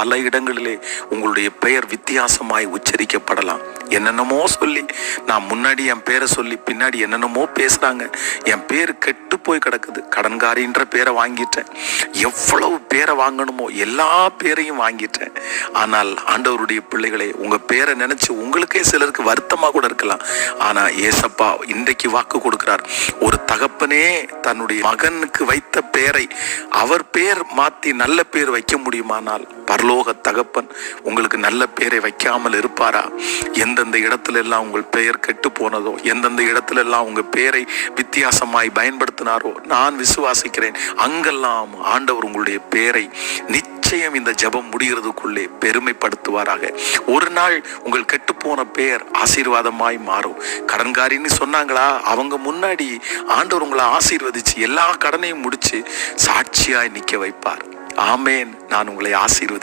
பல இடங்களிலே உங்களுடைய பெயர் வித்தியாசமாய் உச்சரிக்கப்படலாம். என்னென்னமோ சொல்லி, நான் முன்னாடி என் பேரை சொல்லி பின்னாடி என்னென்னமோ பேசுறாங்க. என் பேர் கெட்டு போய் கிடக்குது. கடன்காரின்ற பேரை வாங்கிட்டேன். எவ்வளவு பேரை வாங்கணுமோ எல்லா பேரையும் வாங்கிட்டேன். ஆனால் ஆண்டவருடைய பிள்ளைகளே, உங்க பேரை நினைச்சு உங்களுக்கே சிலருக்கு வருத்தமா கூட இருக்கலாம். ஆனா ஏசப்பா இன்றைக்கு வாக்கு கொடுக்கிறார். ஒரு தகப்பனே தன்னுடைய மகனுக்கு வைத்த பேரை அவர் பேர் மாத்தி நல்ல பேர் வைக்க முடியுமானால் பரலோக தகப்பன் உங்களுக்கு நல்ல பேரை வைக்காமல் இருப்பாரா? எந்தெந்த இடத்துல எல்லாம் உங்கள் பெயர் கெட்டு போனதோ, எந்தெந்த இடத்துல எல்லாம் உங்க பேரை வித்தியாசமாய் பயன்படுத்தினாரோ, நான் விசுவாசிக்கிறேன் அங்கெல்லாம் ஆண்டவர் உங்களுடைய பேரை நிச்சயம் இந்த ஜெபம் முடிகிறதுக்குள்ளே பெருமைப்படுத்துவாராக. ஒரு நாள் உங்கள் கெட்டு போன பெயர் ஆசீர்வாதமாய் மாறும். கடன்காரின்னு சொன்னாங்களா, அவங்க முன்னாடி ஆண்டவர் உங்களை ஆசீர்வதிச்சு எல்லா கடனையும் முடிச்சு சாட்சியாய் நிற்க வைப்பார். ஆமேன். நான் உங்களை ஆசீர்வதி